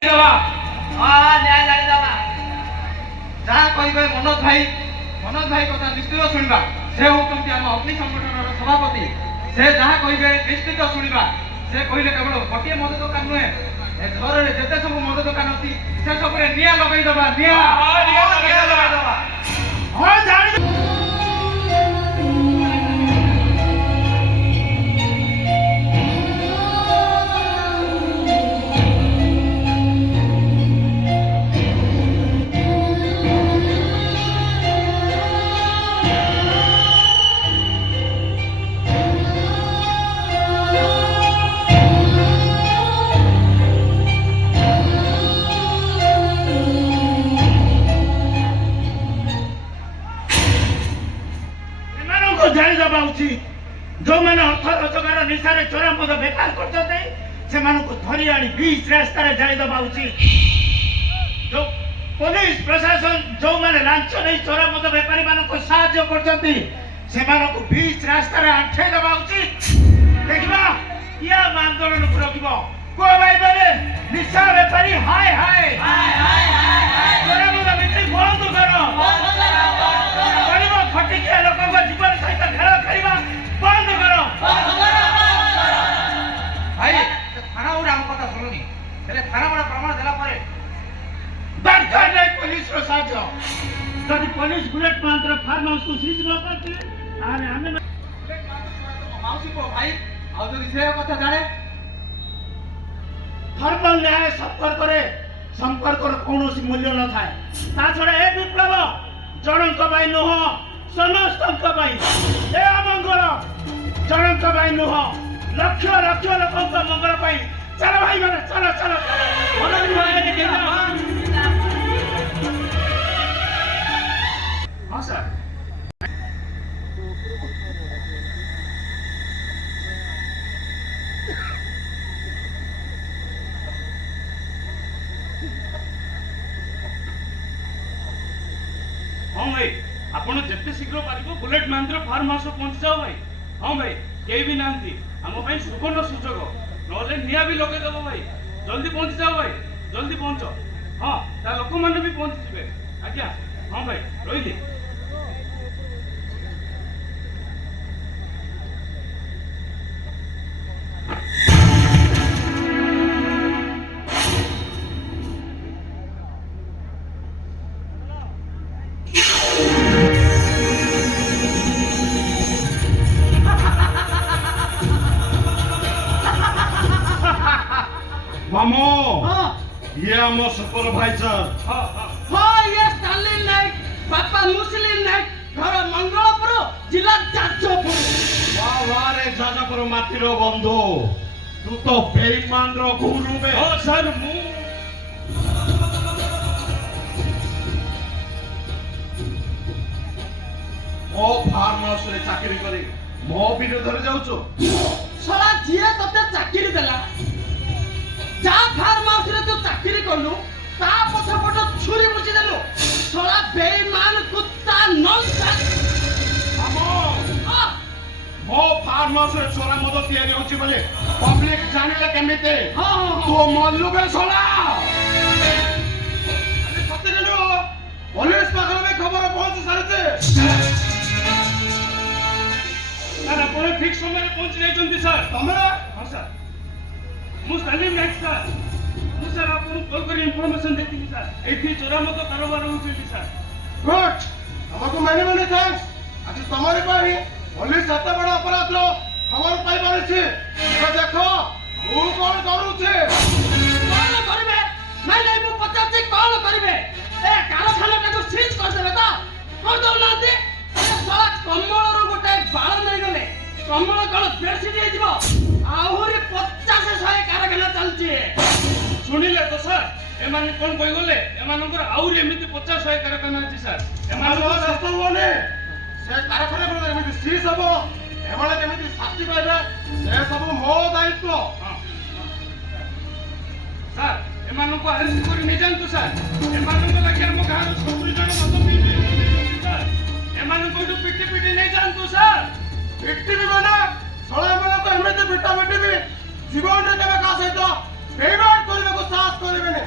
मनोज भाई कथा निश्चित शुणा से होती आम अग्नि संगठन सभापति से जहाँ कहे निश्चित शुणा से कहले केवल गोटे मद दुकान नुहे घर में जिते सब मद दुकान अच्छी से सब निआ लगेदबा जो मैंने अर्थ रोजगार निशा चोरा मद बेकार कर धरी आनी बीच रास्ता जाईदबा उचित। जो पुलिस प्रशासन जो मैंने लांच नहीं चोरा मद बेपारी मानक साहाय्य कर बीच रास्ता आंठे दबा उचित। देखा या आंदोलन को रोक को भाई बने निशा बेपारी हाय हाय चोरा मद बिक्री बंद करो खटिकिया लोक जीवन सहित खेल खेलवा बंद करो भाई थाना गुड़ा आम कथा शुणुनी थाना गुड़ा प्रमाण देला दरकार नहीं पुलिस रो साहाय्य जदि पुलिस बुलेट मात्र फार्म हाउस को सीज न करते आरे हमें माउसी को भाई आ जदि से कथा जाने धर्म न्याय संपर्क कौन मूल्य न थाए ता छड़ा ए विप्लव जनक भाई नुह समस्त ए मंगल जनक भाई नुह लक्ष लक्ष लोक मंगल पाई चलो भाई मैंने चलो चलो हाँ सर हाँ भाई आपण जिते शीघ्र पार बुलेट महिंद्रा फार्म हाउस पहुंची जाओ भाई। हाँ भाई कई भी नांती आम सुवर्ण सुजोग ना निआ भी लगे देव भाई जल्दी पहुंची जाओ भाई जल्दी पहुंच। हाँ ता लोक मैंने भी पहुंची जाए आज्ञा। हाँ भाई रही मामो ये आम सुपरवाइजर हाँ ये स्टालिन नायक बापा मुस्लिम नायक घर मंगलपुर जिला जाजपुर वाह वाह रे जाजपुर माटीर बंधु तू तो बेईमान रो गुरु बे। हाँ सर ओ फार्म हाउस रे चाकरी करी मो विरोध रे जाउछो साला जिए तते चाकरी देला जा फार्म हाउस रे तू चाकरी करलु ता पछपट छुरी बुझी देलु साला बेईमान कुत्ता नॉनसेंस मामो मो फार्म हाउस रे चोरा मद तैयारी होची बोले पब्लिक जानिले केमिते तू मल्लु बे सोला अरे सत्य नो पुलिस पाखर में खबर पहुंच सारते सर आपण ठीक समय पहुंची जाइछन्ती सर तमरा। हाँ सर मु स्टालिन नायक सर मु सर आपन कॉल कर इंफॉर्मेशन देती सर एठी चोरा मत कारोबार होउछि सर। गुड हमको मैंने मैंने थैंक्स आज तुम्हारे पारी पुलिस सत्य बड़ा अपराध रो खबर पाई पारे छी तो देखो मु कौन करू छी कौन करिवे नहीं नहीं मु पचाची कौन करिवे ए कारखाना को सीज कर देबे तो कर दो नाते साला कमल रो गोटे बाळ नहीं गले कमल कल बेसी दे दिबो आहुरी 50 100 कारखाना चलची सुनिले तो सर एमाने कोन कहि गले एमानकर आउर एमिति 50 100 कारखाना अछि सर एमान रास्ता होने से कारखाना को एमिति सीज हबो एमाने केमिति शास्ति पाइबे से सब मो दायित्व। सर एमानको अरेस्ट करि नै जानतु सर एमानको लागि हम गार 70 जन मत पीटी सर एमानको तो पिटी नै जानतु सर पिटी भी बना सळे मन तो एमिति पिटा पिटी भी जीवन रे केबे का सहित बेइमान करबे को साहस करबे ने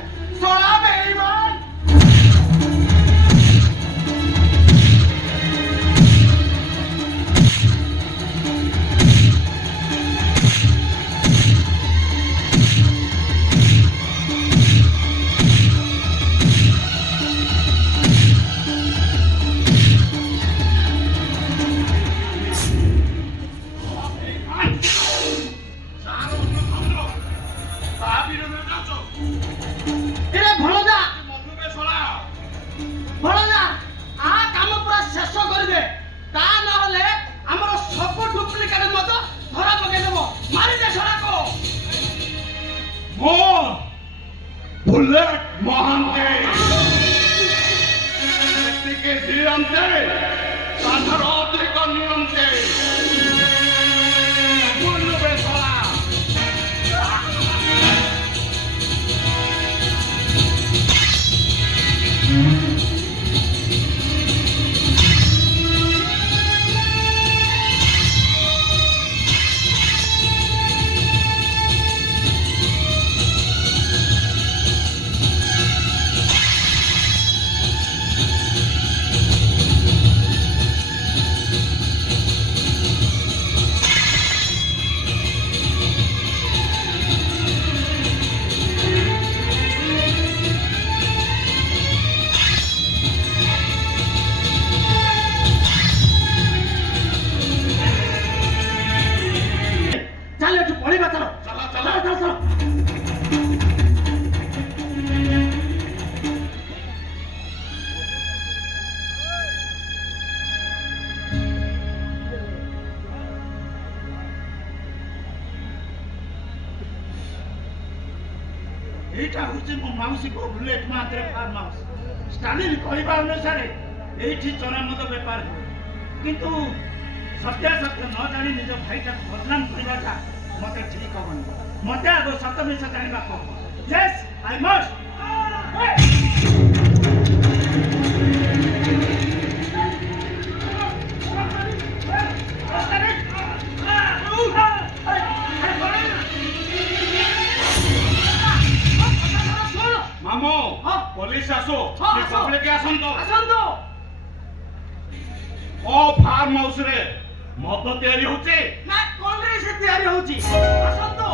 ବୁଲେଟ ମହାନ୍ତି ଏତିକି ଦିଅନ୍ତେ ତାଠାରୁ ଅଧିକ ନିଅନ୍ତେ ବୁଲୁବେ ଶଳା। ଚାଲ ଏଠୁ ପଳେଇବା ଚାଲ ଚାଲ, ଚାଲ ଚାଲ। ଚାଲ ଚାଲ। এইটা হচ্ছে ମୋ ମାଉସୀଙ୍କ ବୁଲେଟ ମାତ୍ରେ ଫାର୍ମ ହାଉସ। ଷ୍ଟାଲିନ କହିବା ଅନୁସାରେ ଏଇଠି ଚୋରା ମଦ ବେପାର ହୁଏ, କିନ୍ତୁ ସତ୍ୟାସତ୍ୟ ନ ଜାଣି ନିଜ ଭାଇଟାକୁ ବଦନାମ କରିବାଟା ମତେ ଠିକ ହବନି। ମତେ ଆଗ ସତ ମିଛ ଜାଣିବାକୁ ହବ। ୟେସ୍ ଆଇ ମଷ୍ଟ। ମାମୁ ହଁ। ପୋଲିସ ଆସୁ ହଁ, ଆସ। ପବ୍ଲିକ ଆସନ୍ତୁ। ଆସନ୍ତୁ। ଓ ଫାର୍ମ ହାଉସରେ ମଦ ତିଆରି ହଉଛି। ନା କଲରେ ସେ ତିଆରି ହଉଛି। ଆସନ୍ତୁ।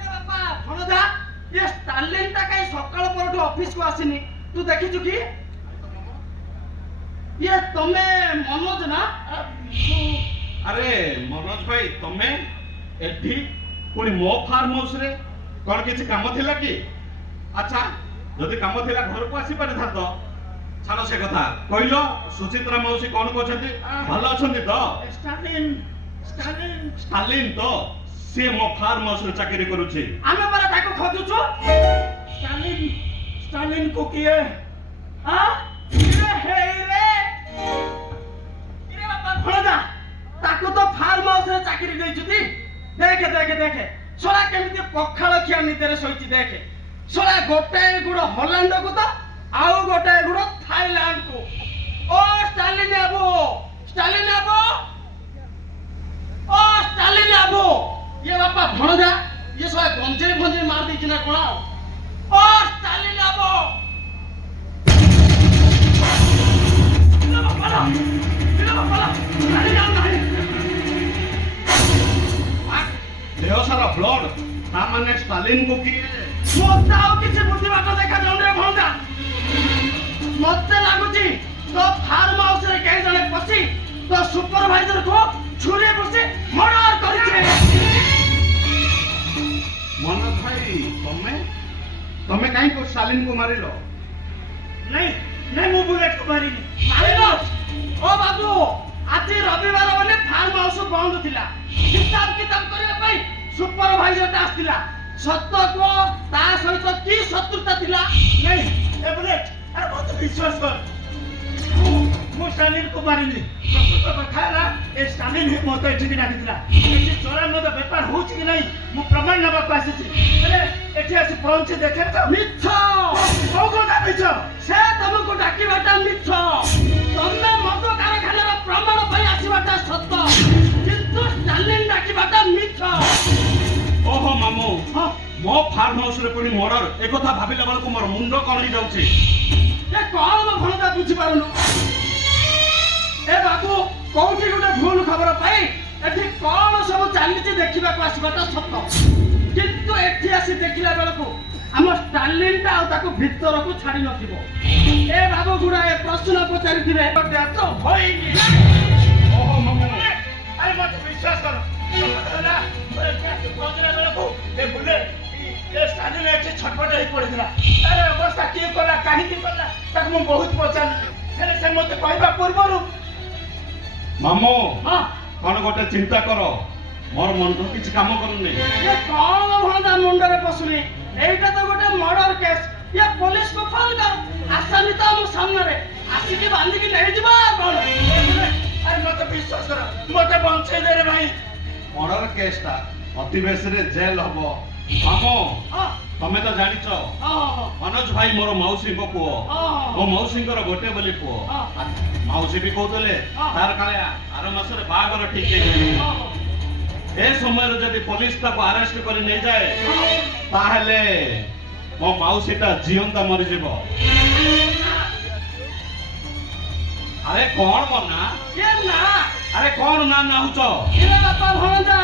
ଏ ବାପା ଭଣଜା, ଏ ଷ୍ଟାଲିନଟା କାଇଁ ସକାଳ ପରଠୁ ଅଫିସକୁ ଆସିନି? ତୁ ଦେଖିଛୁ କି? ଇଏ ତମେ ମନୋଜ ନା? ଆରେ ମନୋଜ ଭାଇ ତମେ ଏଠି ପୁଣି ମୋ ଫାର୍ମ ହାଉସରେ କଣ କିଛି କାମ ଥିଲା କି? ଆଚ୍ଛା ଯଦି କାମ ଥିଲା ଘରକୁ ଆସି ପାରିଥାନ୍ତ। ଛାଡ଼ ସେ କଥା। କହିଲ ସୁଚିତ୍ରା ମାଉସୀ କଣ କହୁଛନ୍ତି? ଭଲ ଅଛନ୍ତି ତ? ଷ୍ଟାଲିନ ଷ୍ଟାଲିନ ଷ୍ଟାଲିନ ତ ସିଏ ମୋ ଫାର୍ମ ହାଉସରେ ଚାକିରି କରୁଛି। ଆମେ ପରା ତାକୁ ଖୋଜୁଛୁ। ଷ୍ଟାଲିନ ଷ୍ଟାଲିନକୁ କିଏ? ଆଁ? ଇରେ ହେଇରେ। ଇରେ ବାପା ଭଣଜା, ତାକୁ ତ ଫାର୍ମ ହାଉସରେ ଚାକିରି ଦେଇଛନ୍ତି। ଦେଖେ ଦେଖେ ଦେଖେ ଶଳା କେମିତି ପଖାଳ ଖିଆ ନିଦରେ ଶୋଇଛି। ଦେଖେ ଶଳା ଗୋଟାଏ ଗୁଡ଼ ହଲାଣ୍ଡକୁ ତ ଆଉ ଗୋଟାଏ ଗୁଡ଼ ଥାଇଲାଣ୍ଡକୁ। ଓ ଷ୍ଟାଲିନ ବାବୁ, ଷ୍ଟାଲିନ ବାବୁ, ଓ ଷ୍ଟାଲିନ ବାବୁ। ଇଏ ବାପା ଭଣଜା, ଇଏ ଶଳା ଗଞ୍ଜେଇ ଫଞ୍ଜେଇ ମାରି ଦେଇଛି ନା କଣ? ଓ ଷ୍ଟାଲିନ ବାବୁ। ଇରେ ବାପା ଲୋ, ଇରେ ବାପା ଲୋ, ଗାଡ଼ି ଯାଉନାହିଁ। ଦେହ ସାରା ବ୍ଲଡ, ତା ମାନେ ଷ୍ଟାଲିନକୁ କିଏ? ମତେ ଆଉ କିଛି ବୁଦ୍ଧି ବାଟ ଦେଖାଯାଉନି ରେ ଭଣଜା। ମତେ ଲାଗୁଛି ତୋ ଫାର୍ମ ହାଉସରେ କେହି ଜଣେ ପଶି ତୋ ସୁପରଭାଇଜରକୁ ଛୁରୀ ଭୁଷି ମର୍ଡର କରିছে। ମନୋଜ ଭାଇ ତମେ ତମେ କାହିଁକି ଷ୍ଟାଲିନକୁ ମାରିଲ? ନାଇଁ ନାଇଁ ମୁଁ ବୁଲେଟକୁ ମାରିନି। ମାରିଲ? ଓ ବାବୁ, ଆଜି ରବିବାର ବୋଲି ଫାର୍ମ ହାଉସ ବନ୍ଦ ଥିଲା। ହିସାବ କିତାବ କରିବା ପାଇଁ ସୁପରଭାଇଜରଟା ଆସିଥିଲା। ସତ କୁହ, ତା ସହିତ କି ଶତ୍ରୁତା ଥିଲା? ନାଇଁ ଏ ବୁଲେଟ, ଆରେ ମୋତେ ବିଶ୍ୱାସ କର, ମୁଁ ଷ୍ଟାଲିନକୁ ମାରିନି। ପ୍ରକୃତ କଥା ହେଲା ଏ ଷ୍ଟାଲିନ ହିଁ ମୋତେ ଏଠିକି ଡାକିଥିଲା। ଏଠି ଚୋରା ମଦ ବେପାର ହଉଛି କି ନାହିଁ ମୁଁ ପ୍ରମାଣ ନେବାକୁ ଆସିଛି। ହେଲେ ଏଠି ଆସି ପହଞ୍ଚି ଦେଖେ ତ ମିଛ। କୋଉ କଥା ମିଛ? ସେ ତମକୁ ଡାକିବାଟା ମିଛ। ତମେ ମଦ କାରଖାନାର ପ୍ରମାଣ ପାଇଁ ଆସିବାଟା ସତ, କିନ୍ତୁ ଷ୍ଟାଲିନ ଡାକିବାଟା ମିଛ। ଓହୋ ମାମୁ, ହଁ, ମୋ ଫାର୍ମ ହାଉସରେ ପୁଣି ମର୍ଡର, ଏକଥା ଭାବିଲା ବେଳକୁ ମୋର ମୁଣ୍ଡ କଣ ହେଇଯାଉଛି। ଏ କଣ ମୋ ଭଣଜା ବୁଝିପାରୁନୁ? ଏ ବାବୁ, କୋଉଠି ଗୋଟେ ଭୁଲ ଖବର ପାଇ ଏଠି କଣ ସବୁ ଚାଲିଛି ଦେଖିବାକୁ ଆସିବାଟା ସତ, କିନ୍ତୁ ଏଠି ଆସି ଦେଖିଲା ବେଳକୁ ଆମ ଷ୍ଟାଲିନଟା ଆଉ ତାକୁ ଭିତରକୁ ଛାଡି ନଥିବ। ଏ ବାବୁ ଗୁଡାଏ ପ୍ରଶ୍ନ ପଚାରିଥିବେ, ଡେଥ ହୋଇନି। ଓହୋ ମାମୁ, ଆରେ ମୋତେ ବିଶ୍ୱାସ କର, ପ୍ରକୃତ ହେଲା ମୁଁ ଏଠି ଆସି ପହଞ୍ଚିଲା ବେଳକୁ ଏ ବୁଲେଟ ଏ ଷ୍ଟାଲିନ ଏଠି ଛଟପଟ ହେଇ ପଡ଼ିଥିଲା। ତାର ଅବସ୍ଥା କିଏ କଲା, କାହିଁକି କଲା, ତାକୁ ମୁଁ ବହୁତ ପଚାରିଲି। ହେଲେ ସେ ମୋତେ କହିବା ପୂର୍ବରୁ ମାମୁ ହଁ, କଣ ଗୋଟେ ଚିନ୍ତା କର, ମୋର ମନ କିଛି କାମ କରୁନି। ଏ କଣ ଭଣଜା ମୁଣ୍ଡରେ ପଶୁନି? ଏଇଟା ତ ଗୋଟେ पुलिसକୁ ଫୋନ କର ଆସାମୀ ତ ଆମ ସାମ୍ନାରେ ଆସିକି ବାନ୍ଧିକି ନେଇଯିବ ଆଉ କଣ ଆରେ ମତେ ବିଶ୍ୱାସ କର, ମତେ ବଞ୍ଚେଇ ଦେ ରେ ଭାଇ। ମର୍ଡର କେସଟା ଅତି ବେଶୀରେ ଜେଲ ହବ। ମାମୁ ହଁ ତମେ ତ ଜାଣିଛ ହଁ ହଁ ମନୋଜ ଭାଇ ମୋର ମାଉସୀଙ୍କ ପୁଅ, ମୋ ମାଉସୀଙ୍କର ଗୋଟେ ବୋଲି ପୁଅ। ହଁ। ମାଉସୀ ବି କହୁଥିଲେ ହଁ। ତାର କାଳେ ଆର ମାସରେ ବାହାଘର ଠିକ ହେଇଗଲି। ହଁ ଏ ସମୟରେ ଯଦି ପୋଲିସ ତାକୁ ଆରେଷ୍ଟ କରି ନେଇଯାଏ ତାହେଲେ ମୋ ମାଉସୀଟା ଜିଅନ୍ତା ମରିଯିବ। ଆରେ କଣ ମନା? କିଏ ନା ଆରେ କଣ ନା ନାହୁଛ? କିରେ ବାପା ଭଣଜା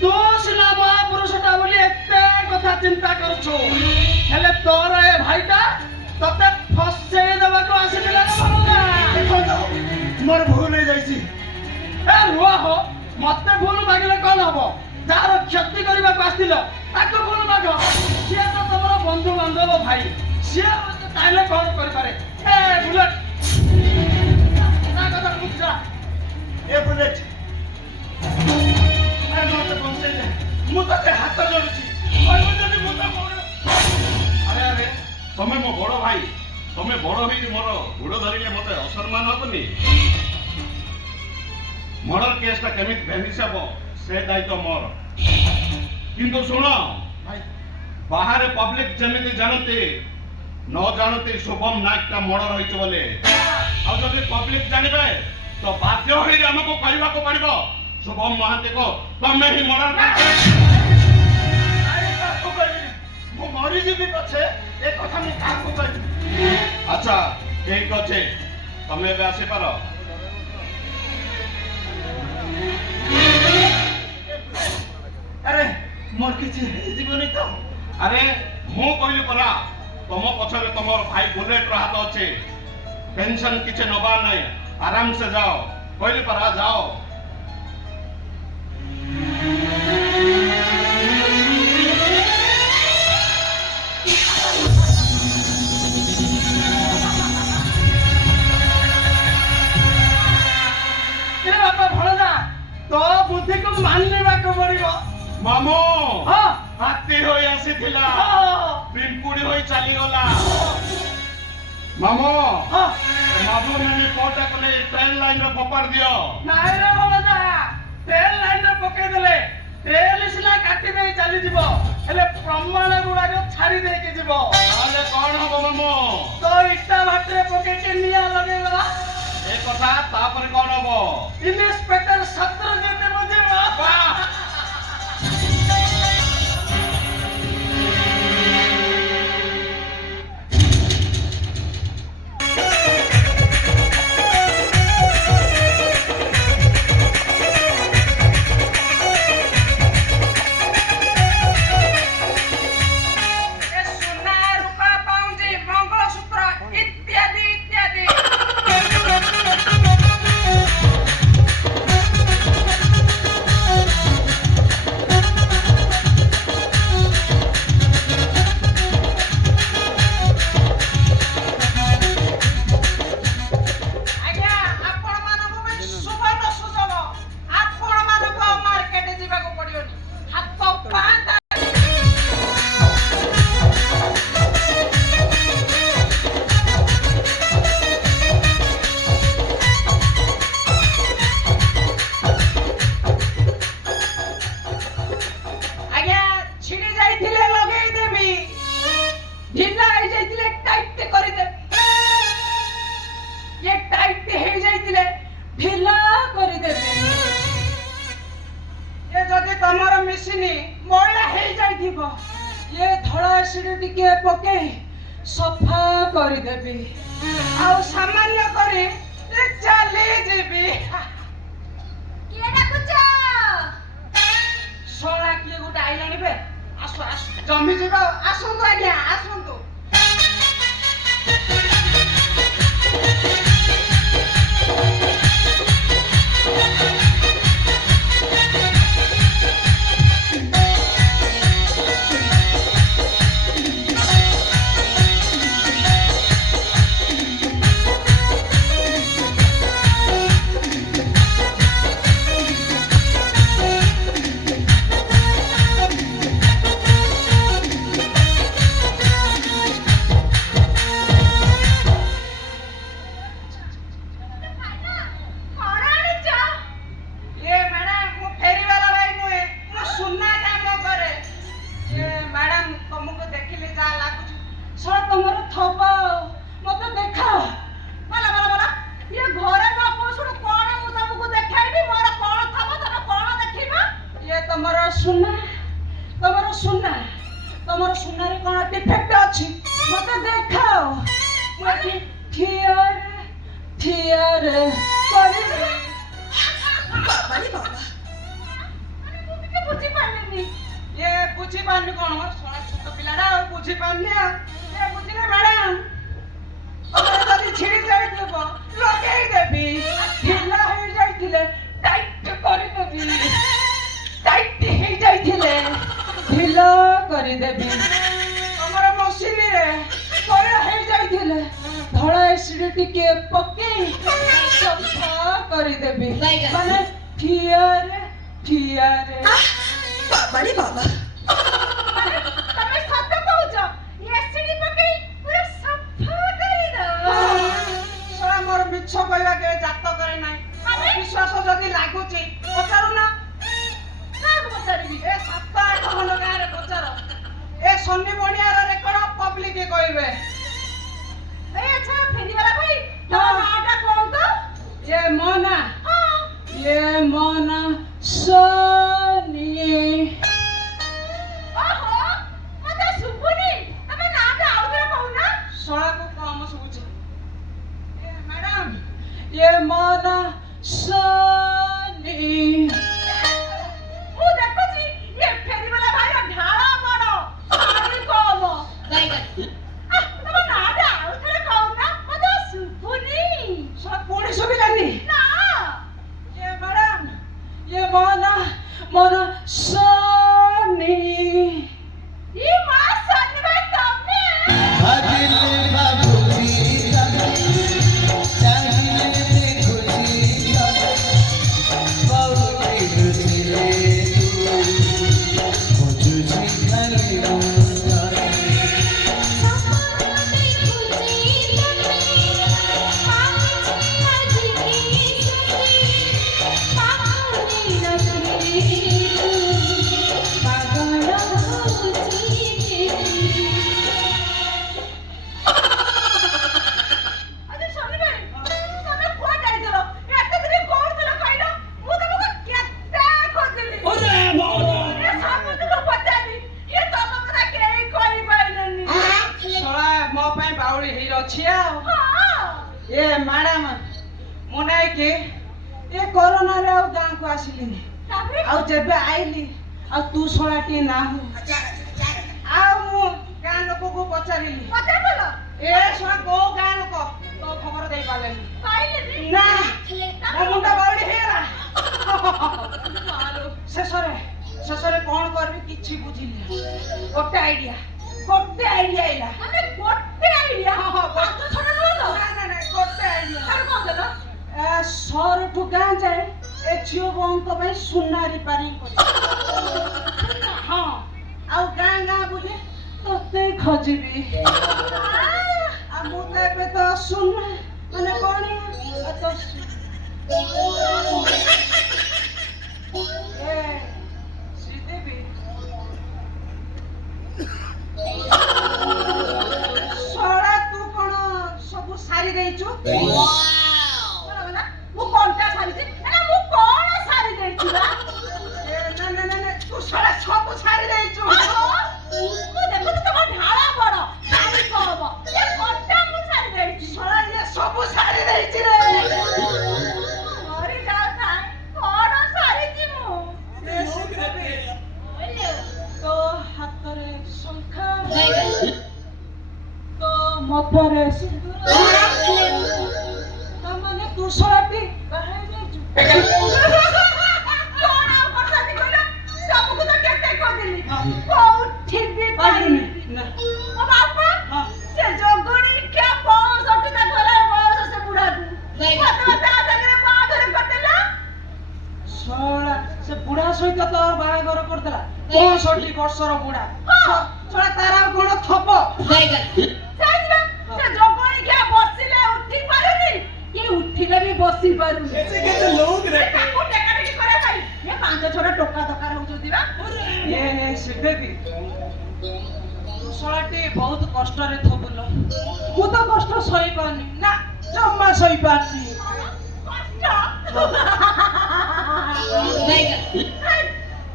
ତୁ ସିନା ମହାପୁରୁଷଟା ବୋଲି ଏତେ କଥା ଚିନ୍ତା କରୁଛୁ, ହେଲେ ତୋର ଏ ଭାଇଟା ତତେ ଫସେଇ ଦେବାକୁ ଆସିଥିଲା ନା ଭଣଜା? ଦେଖନ୍ତୁ, ମୋର ଭୁଲ ହେଇଯାଇଛି। ଏ ରୁହ ହୋ, ମତେ ଭୁଲ ମାଗିଲେ କଣ ହବ? ଯାହାର କ୍ଷତି କରିବାକୁ ଆସିଥିଲ ତାକୁ ଭୁଲ ମାଗ। ସିଏ ତ ତମର ବନ୍ଧୁ ବାନ୍ଧବ ଭାଇ, ସିଏ ଚାହିଁଲେ କଣ କରିପାରେ? ଏ ବୁଲେଟ ତା କଥା ବୁଝା। ଏ ବୁଲେଟ, ଆରେ ମତେ ବଞ୍ଚେଇ ଦେ, ମୁଁ ତତେ ହାତ ଯୋଡୁଛି। କହିବୁ ଯଦି ମୁଁ ତ ଆରେ ଆରେ ତମେ ମୋ ବଡ ଭାଇ, ତମେ ବଡ ହେଇକି ମୋର ଗୋଡ ଧରିଲେ ମତେ ଅସମ୍ମାନ ହବନି? ମର୍ଡର କେସଟା କେମିତି ଭେନିସ୍ ହବ ସେ ଦାୟିତ୍ୱ ମୋର। କିନ୍ତୁ ଶୁଣ ଭାଇ, ବାହାରେ ପବ୍ଲିକ ଯେମିତି ଜାଣନ୍ତି ନ ଜାଣନ୍ତି ଶୁଭମ ନାୟକଟା ମର୍ଡର ହେଇଛି ବୋଲି। ଆଉ ଯଦି ପବ୍ଲିକ ଜାଣିବେ ତ ବାଧ୍ୟ ହୋଇ ଆମକୁ କହିବାକୁ ପଡିବ ଶୁଭମ ମହାନ୍ତିକୁ ତମେ ହିଁ ମର୍ଡର କରିଛ। ଆରେ କାହାକୁ କହିବିନି, ମୁଁ ମରିଯିବି ପଛେ ଏ କଥା ମୁଁ କାହାକୁ କହିବି। ଆଚ୍ଛା ଠିକ ଅଛି, ତମେ ଏବେ ଆସିପାର। ଆରେ ମୋର କିଛି ହେଇଯିବନି ତ? ଆରେ ମୁଁ କହିଲି ପରା ତମ ପଛରେ ତମର ଭାଇ ବୁଲେଟର ହାତ ଅଛି। ଟେନସନ କିଛି ନବା ନାହିଁ, ଆରାମସେ ଯାଅ। କହିଲି ପରା ଯାଅ। କିରେ ବାପା ଭଣଜା ତୋ ବୁଦ୍ଧିକୁ ମାନିବାକୁ ପଡିବ। ମାମୁ ହଁ ହାତୀ ହୋଇ ଆସିଥିଲା, ହଁ ପିମ୍ପୁଡି ହୋଇ ଚାଲିଗଲା। ମାମୁ ହଁ ମାମୁ ମାନେ କୋଟା କଲେ ଟ୍ରେନ ଲାଇନରେ ଫୋପାଡ଼ି ଦିଅ। ନାଇଁ ରେ ଭଣଜା, ଟ୍ରେନ ଲାଇନରେ ପକେଇଦେଲେ ଟ୍ରେନ ସିନା କାଟି ଦେଇ ଚାଲିଯିବ, ହେଲେ ପ୍ରମାଣ ଗୁଡାକ ଛାଡି ଦେଇକି ଯିବ। ତାହେଲେ କଣ ହବ ମାମୁ? ତ ଇଟା ଭାଟିରେ ପକେଇକି ନିଆଁ ଲଗେଇଦେବା। ଏ କଥା ତାପରେ କଣ ହବ? ଇନ୍ସପେକ୍ଟର ଶତ୍ରୁଜିତ ବୁଝିବ। ତମର ମିଶିନି ମଇଳା ହେଇଯାଇଥିବ, ଇଏ ଧଳା ସିଡ଼ି ଟିକେ ପକେଇ ସଫା କରିଦେବି, ଆଉ ସାମାନ୍ୟ କରି ଚାଲିଯିବି। କିଏ ଡାକୁଛ? ଶଳା କିଏ ଗୋଟେ ଆଇଲାଣି ବେ, ଆସ ଆସ ଜମିଯିବ। ଆସନ୍ତୁ ଆଜ୍ଞା ଆସନ୍ତୁ। ତମର ସୁନାରେ କଣ ଡିଫେକ୍ଟ ଅଛି ମତେ ଦେଖାଅ ମୁଁ ଏଠି ଠିଆରେ କରିବି ବାବାରେ ବାବା ମୁଁ ଟିକେ ବୁଝିପାରିଲିନି। ଏ ବୁଝିପାରୁନି କଣ ଶଳା ଛୋଟ ପିଲାଟା ଆଉ ବୁଝିପାରୁନି ଆଉ ଏ ବୁଝିଲେ ମ୍ୟାଡାମ ତମର ଯଦି ଛିଡି ଯାଇଥିବ ଲଗେଇଦେବି ଢିଲା ହେଇଯାଇଥିଲେ ଟାଇଟ୍ କରିଦେବି ଟାଇଟ୍ ହେଇଯାଇଥିଲେ ଢିଲା କରିଦେବି ତମର ମସିନିରେ କଳା ହେଇଯାଇଥିଲେ ଧଳା ଏସିଡ୍ ଟିକେ ପକେଇ ସଫା କରିଦେବି ମାନେ ଠିଆରେ ବାବାରେ ବାବା ତମେ ସତ କହୁଛ ଏସିଡି ପକେଇ ପୁରା ସଫା କରିଦବ। ଶଳା ମୋର ମିଛ କହିବା କେବେ ଜାତକରେ ନାହିଁ ବିଶ୍ୱାସ ଯଦି ଲାଗୁଛି ପଚାରୁନା କାହାକୁ ପଚାରିବି? ଏ 7-8 ଖଣ୍ଡ ଗାଁରେ ପଚାର ଏ ସନ୍ନି ବଣିଆର ରେକର୍ଡ ପବ୍ଲିକ କହିବେ ଏ ଆଚ୍ଛା ଫେରିବାଲା ଭାଇ ତମ ନାଁଟା କଣ ତ? ଏ ମୋ ନା ହଁ ସନି ଓହୋ ମତେ ଶୁଭୁନି ତମେ ନାଁଟା ଆଉ ଥରେ କହୁନା। ଶଳାକୁ କମ ଶୁଭୁଛି ଏ ମ୍ୟାଡାମ ଏ ମୋ ନା ସନି ମୁଁ ଦେଖୁଛି ଏ ଫେରିବାଲା ଭାଇର ଢାଳ ବଡ ଆହୁରି କମ। ତମ ନାଁଟା ଆଉ ଥରେ କହୁନା ମତେ ଶୁଭୁନି। ଶଳା ପୁଣି ଶୁଭିଲାନି ନା ଏ ମ୍ୟାଡାମ ଏ ମୋ ନା ସନି ଇ ମା ସନ୍ନି ଭାଇ ତମେ ଆଜି ସନ୍ନି ଭାଇ ତମେ କୁଆଡେ ଯାଇଥିଲ? ଏତେ ଦିନ କୋଉଠି ଥିଲ କହିଲ? ମୁଁ ତମକୁ କେତେ ଖୋଜିଲି। ଏ ସମସ୍ତଙ୍କୁ ପଚାରିଲି ଏ ତମ କଥା କେହି କହିପାରିଲେନି। ଶଳା ମୋ ପାଇଁ ବାଉଳି ହେଇ ଅଛି ଆଉ ହଁ ଏ ମ୍ୟାଡାମ ମୁଁ ନାଇଁ କି ଏ କରୋନାରେ ଆଉ ଗାଁକୁ ଆସିଲିନି ତାପରେ ଆଉ ଯେବେ ଆଇଲି ଆଉ ତୁ ଶଳାଟି ନାହୁଁ ଆଉ ମୁଁ ଗାଁ ଲୋକକୁ ପଚାରିଲି ପଚାରିଲ ଏ ଶଳା କୋଉ ଗାଁ ଲୋକ ତୋ ଖବର ଦେଇ ପାରିଲେନି ପାଇଲେନି। ନା ମୋ ମୁଣ୍ଡ ବାଉଳି ହେଇଗଲା ଶେଷରେ କଣ କରିବି କିଛି ବୁଝିଲି ଗୋଟେ ଆଇଡିଆ ଆଇଲା ଆମେ ଗୋଟେ ଆଇଡିଆ ହଁ, ହଁ, ପାଞ୍ଚ ଛଅଟା ନୁହଁ ତ? ନା ଗୋଟେ ଆଇଡିଆ ତାର କଣ ଦେଲ? ସହରଠୁ ଗାଁ ଯାଏ ଏ ଝିଅ ବୋଉଙ୍କ ପାଇଁ ସୁନା ରିପାରିଂ କରି ହଁ ଆଉ ଗାଁ ବୁଲି ତତେ ଖୋଜିବି ଆଉ ମୁଁ ତ ଏବେ ତ ସୁନା ମାନେ କଣ ତ ଏ ଶ୍ରୀଦେବୀ ଶଳା ତୁ କଣ ସବୁ ସାରି ଦେଇଛୁ କଣ ହେଲା? ମୁଁ କଣଟା ସାରିଛି? ଆରେ ମୁଁ କଣ ସାରି ଦେଇଛି ବା? ନା ତୁ ଶଳା ସବୁ ସାରି ଦେଇଛୁ ମୁଁ ଦେଖୁଛି ତମ ଢାଳ ବଡ ସାରି କମ ଏ କଣଟା ମୁଁ ସାରି ଦେଇଛି? ଶଳା ଇଏ ସବୁ ସାରି ଦେଇଛି ରେ ମରି ଯାଉ ଥାଏ କଣ ସାରିଛି ମୁଁ? ଏ ଶ୍ରୀଦେବୀ ତୋ ହାତରେ ଶଙ୍ଖା ତୋ ମଥାରେ ସିନ୍ଦୁର ତାମାନେ ତୁ ଶଳାଟି ବାହା ହେଇଯାଇଛୁ କଣ ଆଉ କରୁଛନ୍ତି କହିଲ? ତମକୁ ତ କେତେ କହିଲି କୋଉଠି ବି ପାଇନି। ନା ମୋ ବାପା ହଁ। ସେ ଯୋଗୁଣି କିଆ 65 ଟା ଘରେ ବୟସ ସେ ବୁଢାକୁ ମତେ ତା ସାଙ୍ଗରେ ବାହାଘର କରିଦେଲା। ଶଳା ସେ ବୁଢା ସହିତ ତୋ ବାହାଘର କରିଦେଲା 65 ବର୍ଷର ବୁଢା ଶଳା ତାର ଆଉ କଣ ଥବ ସେଇଥିପାଇଁ ସେ ଯୋଗୁଣି କିଆ ବସିଲେ ଉଠି ପାରୁନି କି ଉଠିଲେ ବି ବସି ପାରୁନି। ତାକୁ ଟେକାଟେକି କରିବା ପାଇଁ ଏ 5-6 ଟଙ୍କା ଦରକାର ହଉଛନ୍ତି ବା। ଏ ଶ୍ରୀଦେବୀ ତୁ ଶଳାଟି ବହୁତ କଷ୍ଟରେ ଥବୁଲ ମୁଁ ତ କଷ୍ଟ ସହିପାରୁନି ନା ଜମା ସହିପାରୁନି କଷ୍ଟ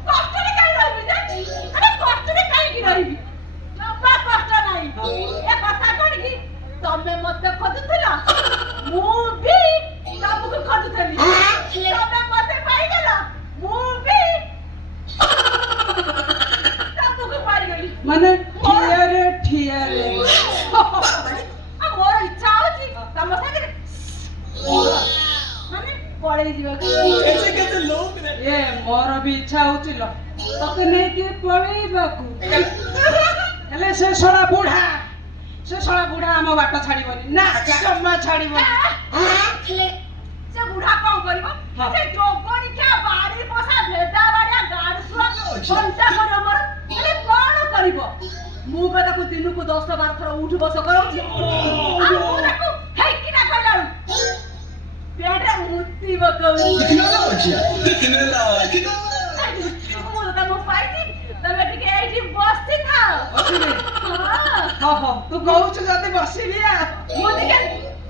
କଷ୍ଟରେ କାହିଁ ରହିବି ଯେ? ଆରେ କଷ୍ଟରେ କାହିଁକି ରହିବି? ପଳେଇ ଯିବାକୁ ଏଠି କେତେ ଲୋକ ରେ ଏ ମୋର ବି ଇଚ୍ଛା ହଉছিল ତତେ ନେଇକି ପଳେଇବାକୁ ହେଲେ ସେ ଶଳା ବୁଢା ଆମ ବାଟ ଛାଡିବନି ନା ଜମା ଛାଡିବନି ସେ ବୁଢା କଣ କରିବ ସେ ଯୋଗଣିକା ବାଡି ବସା ଭେଦା ବାଡିଆ ଗାଡସୁଆ ଘଣ୍ଟା କରିବ ମୋର ହେଲେ କଣ କରିବ ମୁଁ ବା ତାକୁ ଦିନକୁ 10-12 ଥର ଉଠ ବସ କରଉଛି ଆଉ ମୁଁ ତାକୁ ହେଇକିନା କହିଲାରୁ ପେଟରେ ମୁତି ପକଉଛି ମୁଁ ତମକୁ ପାଇଛି ତମେ ଟିକେ ଏଇଠି ବସିଥାଅ ତୁ କହୁଛୁ ଯଦି ବସିବି ମୁଁ ଟିକେ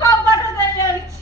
କବାଟ ଦେଇ ଆଣିଛି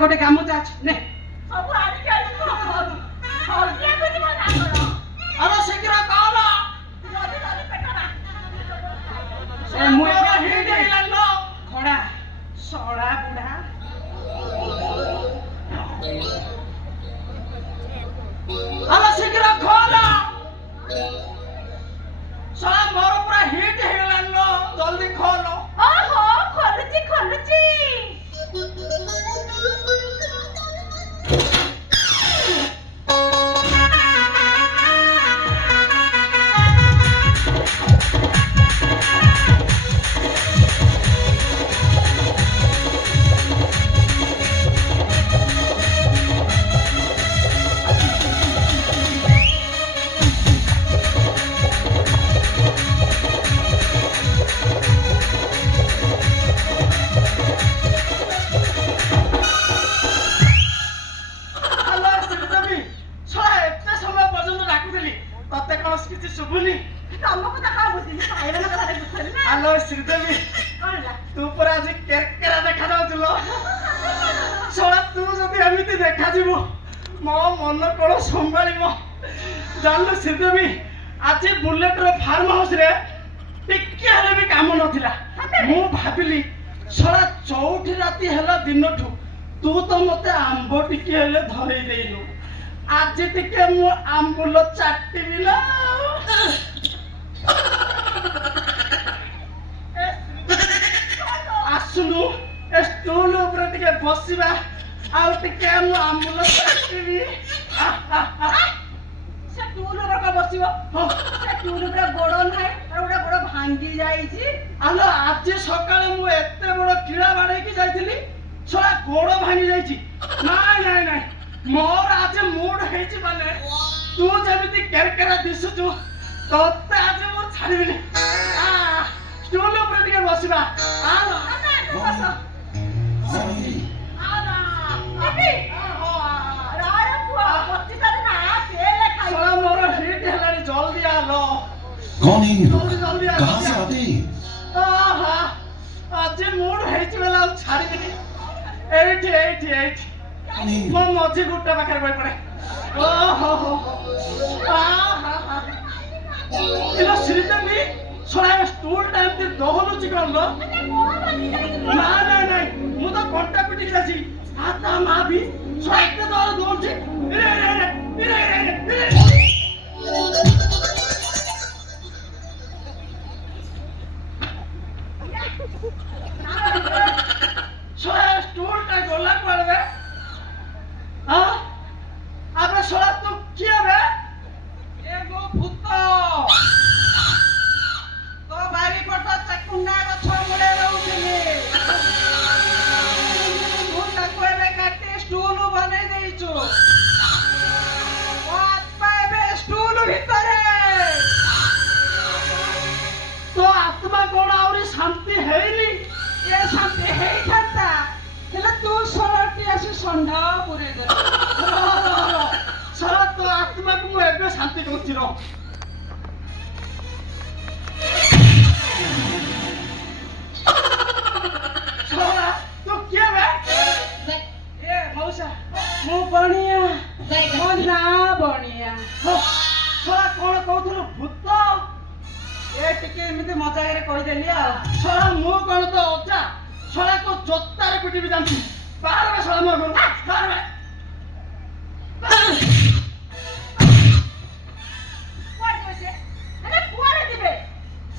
ଗୋଟେ ଗାମୁଛା ଅଛି ନେ ସବୁ ଆଣିକି ଆରେ ଶୀଘ୍ର କର ସେ ମୁଏଟା ହେଇକି ଲାଗलो ଖଡା ସଳା ବୁଢା ଆରେ ଶୀଘ୍ର ଖୋଲ ସଳା ମୋର ପୁରା ହିଟ ହେଇଗଲାଲୋ ଜଲ୍ଦି ଖୋଲ ଓହୋ ଖୋଲୁଛି हेलो श्रीदेवी तू पर आज केरकेरा देखा जाउछलो सोळा तू जदी एमिति देखा जिवो मो मन कोन संभाळिबो जानलो श्रीदेवी आज बुलेट रो फार्म हाउस रे टिके हले भी काम नथिला मु भाबिली सोळा चौठी राती हला दिनठू तू तो मते आंबो टिके हले धरै देइनु आज टिके मु आंबुलो चाटिबिला आसुनु ए स्टूल ऊपर टिके बसिबा आउ टिके मु आंबुल चाटिबी से स्टूल ऊपर का बसिबो से स्टूल ऊपर गोड़ नाही और ओडा गोड़ भांगी जाईची आलो आज सकाळे मु एते बड़ किळा बाडे की जाईथिली छोरा गोड़ भांगी जाईची नाय नाय नाय मोर आज मूड हेची बाले तू जेमिति केरकेरा दिसुचु तोते आज मु छाड़ीबिनी स्टूल ऊपर टिके बसिबा आलो बस आला अभी राय पुआ पत्ती तने ना तेल खाई सोला मोर हिट हेलानी जल्दी आलो कौन है ये लोग जल्दी जल्दी आ, कहाँ से जल्दी आ। आते हैं आहा, आज मुड ହେଇଛି ବେଲା ଆଉ ଛାଡ଼ିବିନି ଏଇଠି ଏଇଠି ଏଇଠି कौन है ये ମୋ लोग? ମଝି ଗୁଟା ପାଖରେ ବଇ ପଡେ ଓହୋ ଆହା ଇଲୋ ଶ୍ରୀଦେବୀ ଶଳା ଷ୍ଟୁଲ ଟା ଏମିତି ଦହଲୁଛି କଣ ଲୋ ନା ମୁଁ ତ କଣ୍ଟା ପିଟିକି ଯାଉଛି ତା ମା ବି ଶଳା ଏତେ ଦର ଦଉଚି ଶଳା ଷ୍ଟୁଲ ଟା ଗଲା କୁଆଡେ ବେ ଆବେ ଶଳା ତୁ କିଏ ବେ ଏଗୋ ଭୂତ ତୋ ବାରିପଟ ଚାକୁଣ୍ଡା ଗଛ ମୂଳେ ରହୁଥିଲି ତୁ ତାକୁ ଏବେ କାଟି ଷ୍ଟୁଲ ବନେଇ ଦେଇଛୁ ମୋ ଆତ୍ମା ଏବେ ଷ୍ଟୁଲ ଭିତରେ ତୋ ଆତ୍ମା କଣ ଆହୁରି ଶାନ୍ତି ହେଇନି ଏ ଶାନ୍ତି ହେଇଥାନ୍ତା ହେଲେ ତୁ ସରଟି ଆସି ଷଣ୍ଢ ପୁରେଇ ଦେଲୁ ଶଳା ତୋ ଆତ୍ମାକୁ ମୁଁ ଏବେ ଶାନ୍ତି କରୁଛି ର ଶଳା ତୁ କିଏ ବେ ଏ ମଉସା ମୁଁ ବଣିଆ ମୋ ନାଁ ବଣିଆ ଶଳା କଣ କହୁଥିଲୁ ଭୂତ ଏ ଟିକେ ଏମିତି ମଜାକରେ କହିଦେଲି ଆଉ ଶଳା ମୁଁ କଣ ତ ଅଜା ଶଳା ତୋ ଜୋତାରେ ପିଟିବି ଜାଣିଛୁ ବାହାର ବେ ଶଳା ମୋ ଘରୁ ବାହାର ବେ କୁଆଡେ ଯିବେ ସେ? ଆରେ କୁଆଡେ ଯିବେ?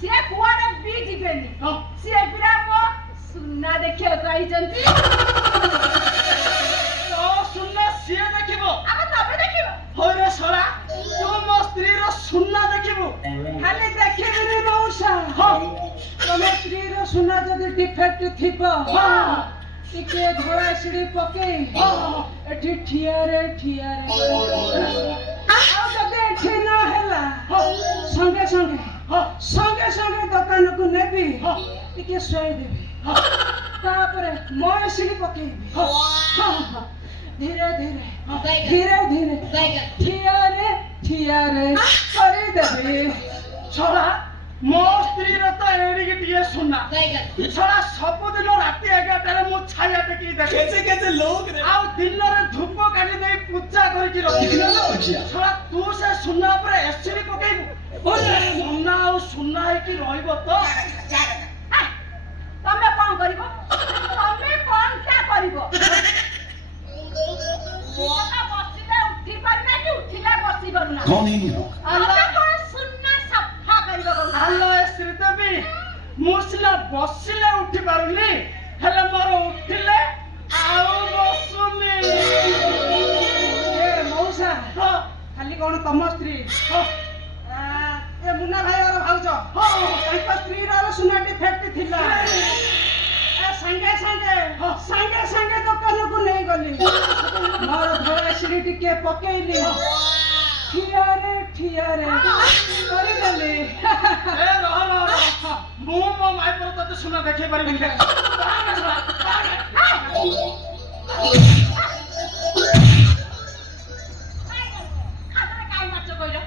ସିଏ କୁଆଡେ ବି ଯିବେନି। ହଁ। ସିଏ ପୁରା ମୋ ସୁନା ଦେଖିବାକୁ ଆଇଛନ୍ତି। ତ ସୁନା ସିଏ ଦେଖିବ ଆମେ ତମେ ଦେଖିବ। ହଇରେ ଶଳା ତୁ ମୋ ସ୍ତ୍ରୀର ସୁନା ଦେଖିବୁ ଖାଲି ଦେଖିବିନି ମଉସା ହଁ ତମ ସ୍ତ୍ରୀର ସୁନା ଯଦି ଡିଫେକ୍ଟ ଥିବ ହଁ ଟିକେ ଘୋଡ଼ା ସିଡ଼ି ପକେଇ ହଁ ଏଠି ଠିଆରେ ଆଉ ଯଦି ଏଠି ନ ହେଲା ସଙ୍ଗେ ସଙ୍ଗେ ଦୋକାନକୁ ନେବି ଟିକେ ଶୁଆଇ ଦେବି ତାପରେ মই ସିଡ଼ି ପକେଇବି ଧୀରେ ଧୀରେ ଠିଆରେ କରିଦେବି ଶଳା ମୋ ସ୍ତ୍ରୀର ତ ଏଡ଼ିକି ଟିକେ ସୁନା ଶଳା ସବୁଦିନ ରାତି 11ଟାରେ ମୁଁ ଛାୟା ଟେକି ଦେଖେ ଆଉ ଦିନରେ ଧୂପ କାଟି ଦେଇ ପୂଜା କରିକି ରଖିବି ଶଳା ତୁ ସେ ସୁନା ଉପରେ ଏସିଡି ପକେଇବୁ ସୁନା ଆଉ ସୁନା ହେଇକି ରହିବ ତ ଆ, ତମେ କଣ କରିବ? ତମେ କଣଟା କରିବ? ଲୋକ ବସିଲେ ଉଠି ପାରୁନା କି ଉଠିଲେ ବସି ପାରୁନା। कौन है ये लोग ତମେ କଣ ସୁନା ସଫା କରିବ କଣ? ଆଲୋ ଏ ଶ୍ରୀଦେବୀ ମୁଁ ସିନା ବସିଲେ ଉଠି ପାରୁନି ହେଲେ ମୋର ଉଠିଲେ ଆଉ ବସୁନି ଏ ମଉସା ହଁ ଖାଲି କଣ ତମ ସ୍ତ୍ରୀ ହଁ ଏ ମୁନା ଭାଇର ଭାଉଜ ତାଙ୍କ ସ୍ତ୍ରୀର ସୁନା ଡିଫେକ୍ଟ ଥିଲା ସାଙ୍ଗେ ସାଙ୍ଗେ ଦୋକାନକୁ ନେଇଗଲି ମୋର ଧଳା ସିଡ଼ି ଟିକେ ପକେଇଲି ଠିଆରେ କରିଦେଲି ଏ ରହ ମୁଁ ମୋ ମାଇପର ତତେ ସୁନା ଦେଖେଇ ପାରିବିନି ଖାତାରେ କାଇଁ ମାଛ କହିଲ?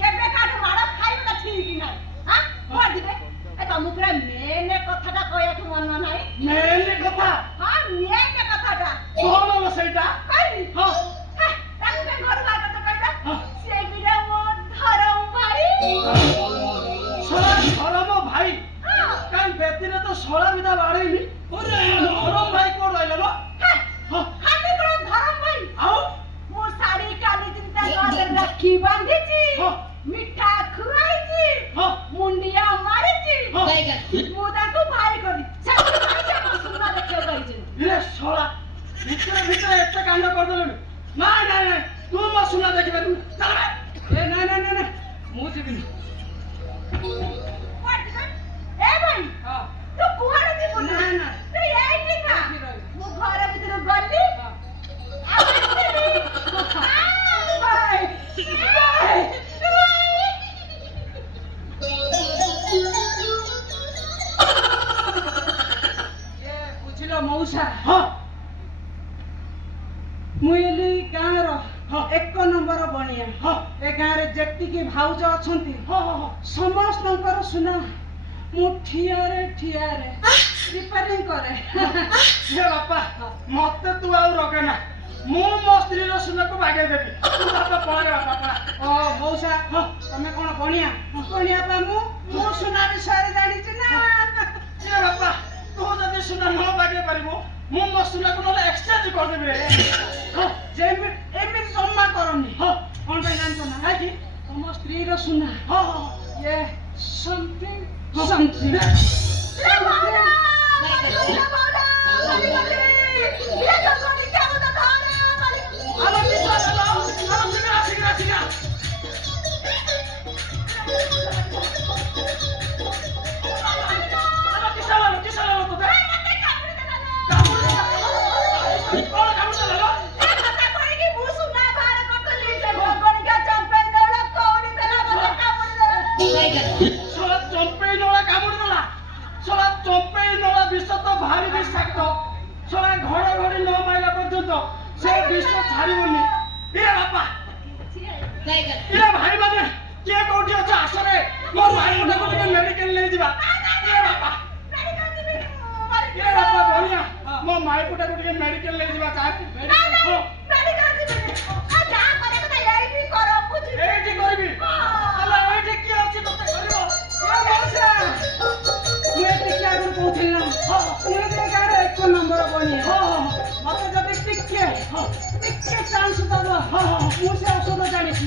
କେବେ କାହାଠୁ ମାଡ଼ ଖାଇବାଟା ଠିକ୍ ନାହିଁ। ଆଁ? କୁଆଡେ ଯିବେ? ଏ ତମକୁ ପୁରା ମେନ୍ କଥାଟା କହିବାକୁ ମନ ନାହିଁ। ମେନ୍ କଥା ହଁ, ମେନ୍ କଥାଟା। କଣ ଲୋ ସେଇଟା କହିବି? ହଁ ହେ, ତାକୁ କାଇଁ ଘରୁ ବାହାର କରିଛ କହିଲ? ହଁ। ସେ ବିଟା ମୋ ଧରମ ଭାଇ। ଶଳା ଧରମ ଭାଇ ହଁ। କାଇଁ ବେଦିରେ ତ ଶଳା ବିଧା ବାଡ଼େଇନି ଧରମ ଭାଇ କୋଉଠି ରହିଲ ଲୋ ହେ, ହଁ ଖାଲି କଣ ଧରମ ଭାଇ? ଆଉ ମୁଁ ଶାଢ଼ୀ କାଲି ତିନିଟା ଗଳାରେ ରାକ୍ଷୀ ବାନ୍ଧିଛି। ହଁ। ମିଠା ଖୁଆଇଛି। ହଁ ମୁଣ୍ଡିଆ ମାରିଛି। ହଁ ମୁଁ ତାଙ୍କୁ ଭାଇ କରି ସେଥିପାଇଁ ସେ ମୋ ସୁନା ଦେଖିବାକୁ ଆଇଛନ୍ତି। ଇରେ ଶଳା ଭିତରେ ଏତେ କାଣ୍ଡ କରିଦେଲୁଣି ନାଇଁ ତୁ ମୋ ସୁନା ଦେଖିପାରିବୁନି ଚାଲ ବେ ନା ମୁଁ ଯିବିନି କୁଆଡେ ଯିବେ? ଏ ଭାଇ, ତୁ କୁଆଡେ ଯିବୁ? ନା। ତୁ ଏଇଠି ଥା। ଏଇଠି ରହିବି। ମୁଁ ଘର ଭିତରକୁ ଗଲି ଆଉ ଆସିଲି। ଭାଇ, ବୁଝିଲ ମଉସା ହଁ ମୁଁ ଏଲି ଗାଁର ଏକ ନମ୍ବର ବଣିଆ ଏ ଗାଁରେ ଯେତିକି ଭାଉଜ ଅଛନ୍ତି ସମସ୍ତଙ୍କର ସୁନା ମୁଁ ଠିଆରେ ରିପେୟାରିଂ କରେ। ହେ ବାପା ମତେ ତୁ ଆଉ ରଗେନା, ମୁଁ ମୋ ସ୍ତ୍ରୀର ସୁନାକୁ ବାଗେଇ ଦେବି। ତୁ ବାପା ପଳାରେ ବାପା ପଳା। ଓ ମଉସା ତମେ କଣ ବଣିଆ ପା ମୁଁ ସୁନା ବିଷୟରେ ଜାଣିଛି ନା। ଏ ବାପା ତୁ ଯଦି ସୁନା ନ ବାଗେଇ ପାରିବୁ ମୁଁ ମୋ ସୁନାକୁ ନହେଲେ ଏକ୍ସଚେଞ୍ଜ କରିଦେବି ରେ। ଏମିତି ଜମା କରନି। କଣ ପାଇଁ ଜାଣିଛ ନା କାହିଁକି ତମ ସ୍ତ୍ରୀର ସୁନା ଇଏ ସମଥିଙ୍ଗ ଚମ୍ପେଇ ନଳା କାମୁଡି ଦେଲା। ଶଳା ଚମ୍ପେଇ ନଳା ବିଷ ତ ଭାରି ବିଷାକ୍ତ। ଶଳା ଘଡଘଡି ନ ମାରିଲା ପର୍ଯ୍ୟନ୍ତ ସେ ବିଷ ଛାଡିବନି। ଇରେ ବାପା ଇରେ ଭାଇ ମାନେ କିଏ କୋଉଠି ଅଛ ଆସରେ ମୋ ଭାଇ ଗୋଟାକୁ ଟିକେ ମେଡିକାଲ ନେଇଯିବା। ଇରେ ବାପା ବଢିଆ ମୋ ମାଇ ଗୋଟାକୁ ଟିକେ ମେଡିକାଲ ନେଇଯିବା। କାହାକୁ ଏଇଠି କରିବି। ହେଲେ ଏଇଠି କିଏ ଅଛି ତତେ କରିବ? ମୁଁ ଟିକେ ଆଗରୁ କହୁଥିଲି ନା ମୁଁ ଏ ଗାଁରେ ଏକ ନମ୍ବର ବଣିଆ। ମତେ ଯଦି ଟିକେ ଚାନ୍ସ ଦବ ମୁଁ ସେ ଔଷଧ ଜାଣିଛି।